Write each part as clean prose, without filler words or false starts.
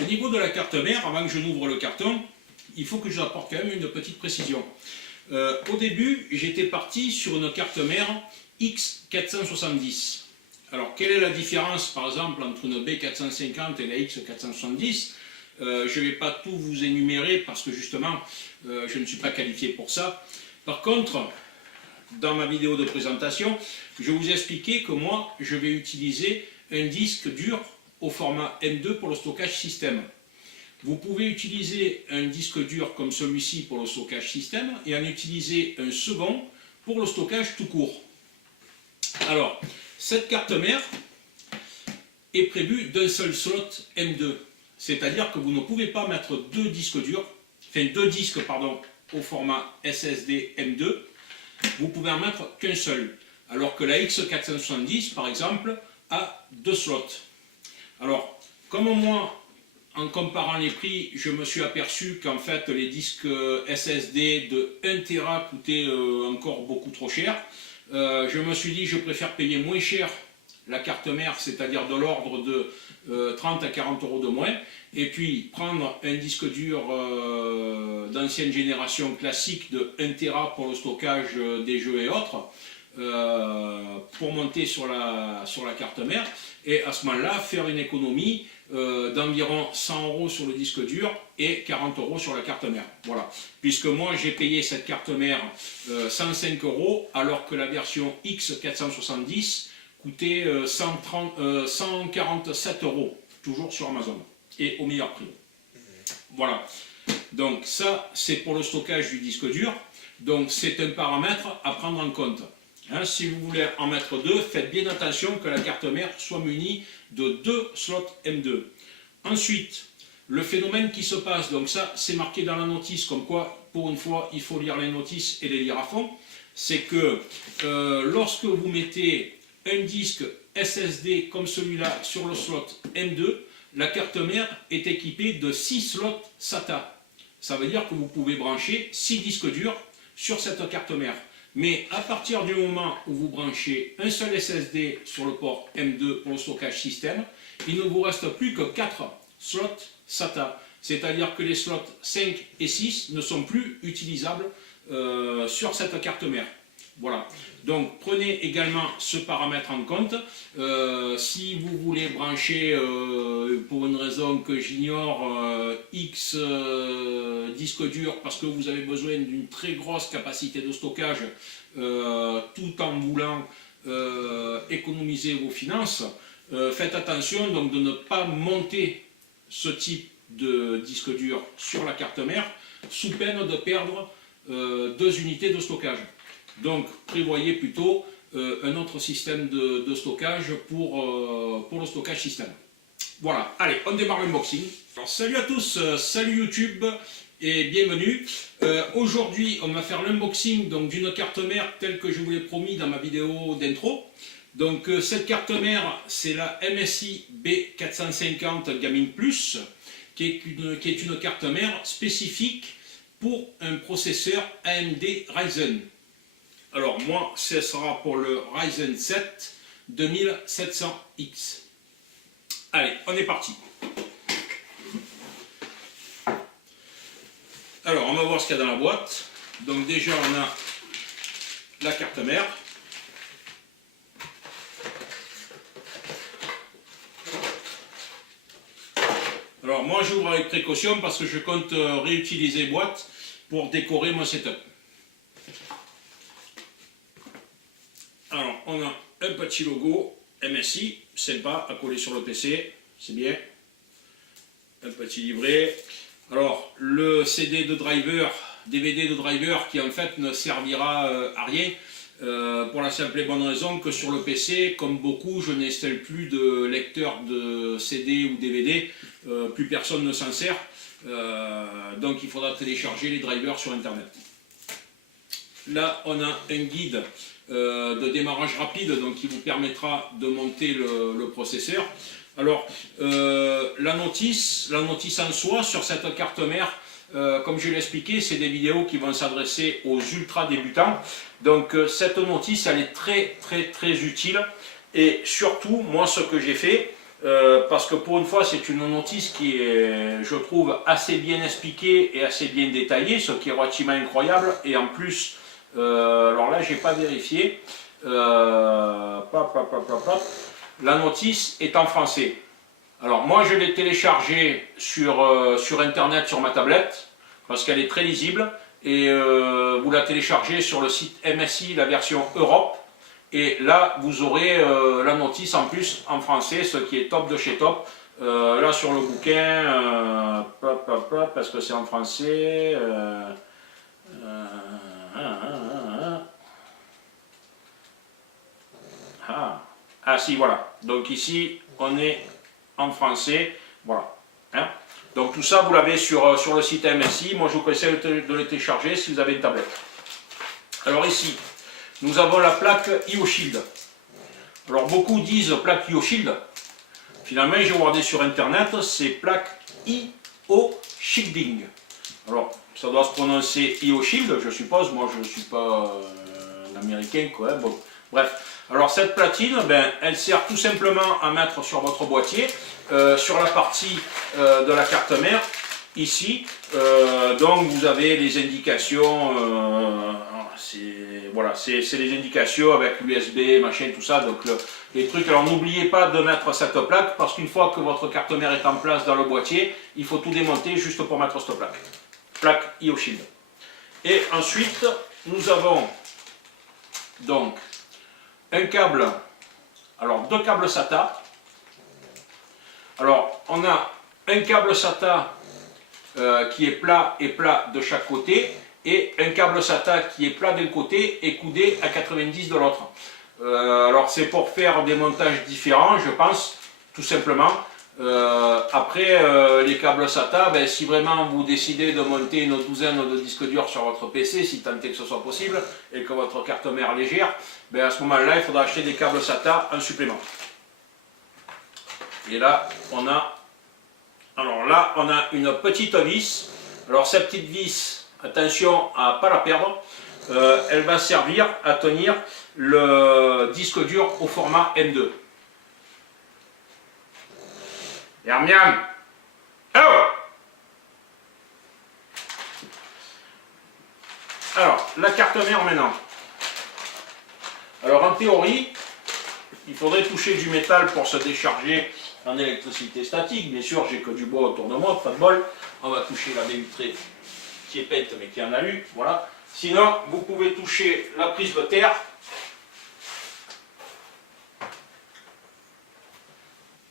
Au niveau de la carte mère, avant que je n'ouvre le carton, il faut que j'apporte quand même une petite précision. Au début, j'étais parti sur une carte mère X470. Alors, quelle est la différence, par exemple, entre une B450 et la X470 ? Je ne vais pas tout vous énumérer parce que justement, je ne suis pas qualifié pour ça. Par contre, dans ma vidéo de présentation, je vous ai expliqué que moi, je vais utiliser un disque dur au format M2 pour le stockage système. Vous pouvez utiliser un disque dur comme celui-ci pour le stockage système et en utiliser un second pour le stockage tout court. Alors, cette carte mère est prévue d'un seul slot M2, c'est-à-dire que vous ne pouvez pas mettre deux disques au format SSD M2, vous pouvez en mettre qu'un seul, alors que la X470 par exemple a deux slots. Alors, comme moi, en comparant les prix, je me suis aperçu qu'en fait les disques SSD de 1 Tera coûtaient encore beaucoup trop cher. Je me suis dit je préfère payer moins cher la carte mère, c'est-à-dire de l'ordre de 30 à 40 euros de moins, et puis prendre un disque dur d'ancienne génération classique de 1 Tera pour le stockage des jeux et autres, pour monter sur la carte mère, et à ce moment-là faire une économie d'environ 100 euros sur le disque dur et 40 euros sur la carte mère. Voilà. Puisque moi j'ai payé cette carte mère 105 euros alors que la version X470 coûtait 147 euros, toujours sur Amazon, et au meilleur prix. Voilà. Donc ça, c'est pour le stockage du disque dur. Donc c'est un paramètre à prendre en compte. Hein, si vous voulez en mettre deux, faites bien attention que la carte mère soit munie de deux slots M2. Ensuite, le phénomène qui se passe, donc ça c'est marqué dans la notice, comme quoi pour une fois il faut lire les notices et les lire à fond, c'est que lorsque vous mettez un disque SSD comme celui-là sur le slot M2, la carte mère est équipée de 6 slots SATA. Ça veut dire que vous pouvez brancher 6 disques durs sur cette carte mère. Mais à partir du moment où vous branchez un seul SSD sur le port M2 pour le stockage système, il ne vous reste plus que 4 slots SATA. C'est-à-dire que les slots 5 et 6 ne sont plus utilisables sur cette carte mère. Voilà. Donc prenez également ce paramètre en compte. Si vous voulez brancher, pour une raison que j'ignore, X disque dur parce que vous avez besoin d'une très grosse capacité de stockage tout en voulant économiser vos finances, faites attention donc de ne pas monter ce type de disque dur sur la carte mère sous peine de perdre 2 unités de stockage. Donc prévoyez plutôt un autre système de stockage pour le stockage système. Voilà, allez, on démarre l'unboxing. Salut à tous, salut YouTube et bienvenue. Aujourd'hui, on va faire l'unboxing d'une carte mère telle que je vous l'ai promis dans ma vidéo d'intro. Donc cette carte mère, c'est la MSI B450 Gaming Plus, qui est une carte mère spécifique pour un processeur AMD Ryzen. Alors moi, ce sera pour le Ryzen 7 2700X. Allez, on est parti. Alors, on va voir ce qu'il y a dans la boîte. Donc déjà, on a la carte mère. Alors moi, j'ouvre avec précaution parce que je compte réutiliser les boîtes pour décorer mon setup. Alors, on a un petit logo MSI, sympa à coller sur le PC, c'est bien. Un petit livret. Alors, le CD de driver, DVD de driver qui en fait ne servira à rien, pour la simple et bonne raison que sur le PC, comme beaucoup, je n'installe plus de lecteur de CD ou DVD, plus personne ne s'en sert, donc il faudra télécharger les drivers sur Internet. Là, on a un guide de démarrage rapide, donc qui vous permettra de monter le processeur. Alors, la notice en soi sur cette carte mère, comme je l'ai expliqué, c'est des vidéos qui vont s'adresser aux ultra débutants. Donc cette notice, elle est très utile. Et surtout, moi ce que j'ai fait, parce que pour une fois c'est une notice qui est, je trouve, assez bien expliquée et assez bien détaillée, ce qui est relativement incroyable. Et en plus, alors là j'ai pas vérifié, la notice est en français. Alors moi je l'ai téléchargée sur internet sur ma tablette parce qu'elle est très lisible, et vous la téléchargez sur le site MSI, la version Europe, et là vous aurez la notice en plus en français, ce qui est top de chez top. Là sur le bouquin, parce que c'est en français, ah si, voilà, donc ici on est en français, voilà. Hein. Donc tout ça vous l'avez sur le site MSI. Moi je vous conseille de le télécharger si vous avez une tablette. Alors ici nous avons la plaque IOShield. Alors beaucoup disent plaque IOShield. Finalement j'ai regardé sur internet, c'est plaque IOShielding. Alors ça doit se prononcer IOShield, je suppose. Moi je ne suis pas un américain quoi. Bon, bref. Alors cette platine, ben, elle sert tout simplement à mettre sur votre boîtier, sur la partie de la carte mère, ici. Donc vous avez les indications, voilà, c'est les indications avec l'USB, machin, tout ça. Donc les trucs. Alors n'oubliez pas de mettre cette plaque, parce qu'une fois que votre carte mère est en place dans le boîtier, il faut tout démonter juste pour mettre cette plaque. Plaque IOShield. Et ensuite, nous avons donc un câble, alors deux câbles SATA. Alors on a un câble SATA qui est plat et plat de chaque côté, et un câble SATA qui est plat d'un côté et coudé à 90 de l'autre. Alors c'est pour faire des montages différents, je pense, tout simplement. Après les câbles SATA, ben, si vraiment vous décidez de monter une douzaine de disques durs sur votre PC, si tant est que ce soit possible, et que votre carte mère est légère, ben, à ce moment-là il faudra acheter des câbles SATA en supplément. Et là on a, alors là on a une petite vis. Alors cette petite vis, attention à ne pas la perdre, elle va servir à tenir le disque dur au format M2. Miam. Oh. Alors, la carte mère maintenant. Alors en théorie, il faudrait toucher du métal pour se décharger en électricité statique. Bien sûr, j'ai que du bois autour de moi, pas de bol. On va toucher la baie vitrée qui est peinte mais qui en a eu. Voilà. Sinon, vous pouvez toucher la prise de terre.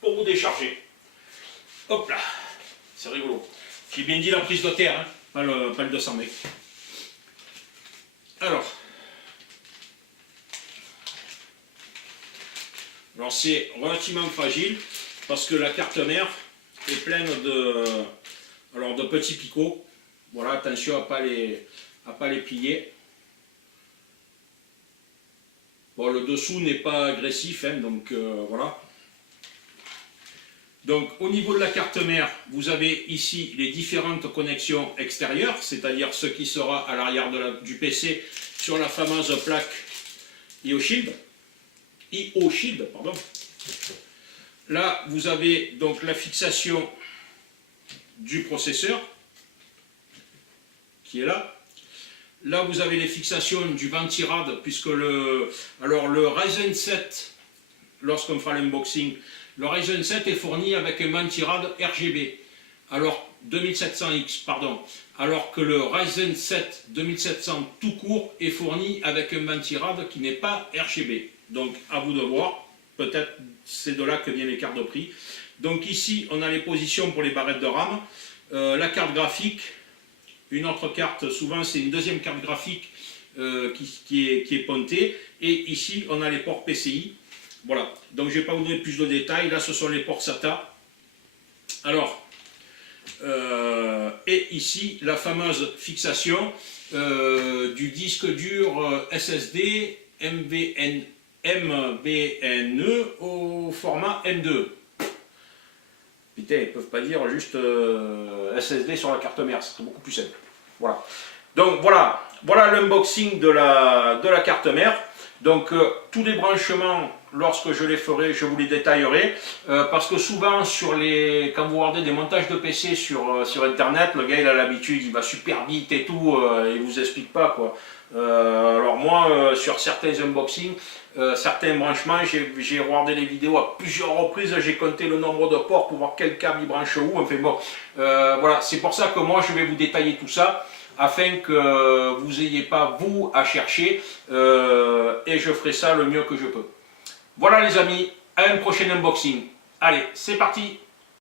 Pour vous décharger. Hop là, c'est rigolo. J'ai bien dit la prise de terre, hein, pas le 200 mètres. Alors c'est relativement fragile parce que la carte mère est pleine de petits picots. Voilà, attention à pas les plier. Bon, le dessous n'est pas agressif, hein, donc voilà. Donc au niveau de la carte mère, vous avez ici les différentes connexions extérieures, c'est-à-dire ce qui sera à l'arrière du PC sur la fameuse plaque IOShield. Pardon. Là, vous avez donc la fixation du processeur, qui est là. Là, vous avez les fixations du Ventirad, puisque le Ryzen 7, lorsqu'on fera l'unboxing, le Ryzen 7 est fourni avec un Ventirad RGB, alors 2700X, pardon, alors que le Ryzen 7 2700 tout court est fourni avec un Ventirad qui n'est pas RGB. Donc à vous de voir, peut-être c'est de là que vient l'écart de prix. Donc ici on a les positions pour les barrettes de RAM, la carte graphique, une autre carte, souvent c'est une deuxième carte graphique qui est pointée, et ici on a les ports PCI. Voilà, donc je ne vais pas vous donner plus de détails. Là, ce sont les ports SATA. Alors, et ici, la fameuse fixation du disque dur SSD MBNE au format M2. Putain, ils ne peuvent pas dire juste SSD sur la carte mère, c'est beaucoup plus simple. Voilà. Donc voilà l'unboxing de la carte mère. Donc tous les branchements, lorsque je les ferai, je vous les détaillerai. Parce que souvent, quand vous regardez des montages de PC sur Internet, le gars il a l'habitude, il va super vite et tout, il vous explique pas quoi. Alors moi, sur certains unboxings, certains branchements, j'ai regardé les vidéos à plusieurs reprises, j'ai compté le nombre de ports pour voir quel câble il branche où. Enfin bon, voilà, c'est pour ça que moi je vais vous détailler tout ça, afin que vous n'ayez pas vous à chercher, et je ferai ça le mieux que je peux. Voilà les amis, à un prochain unboxing. Allez, c'est parti!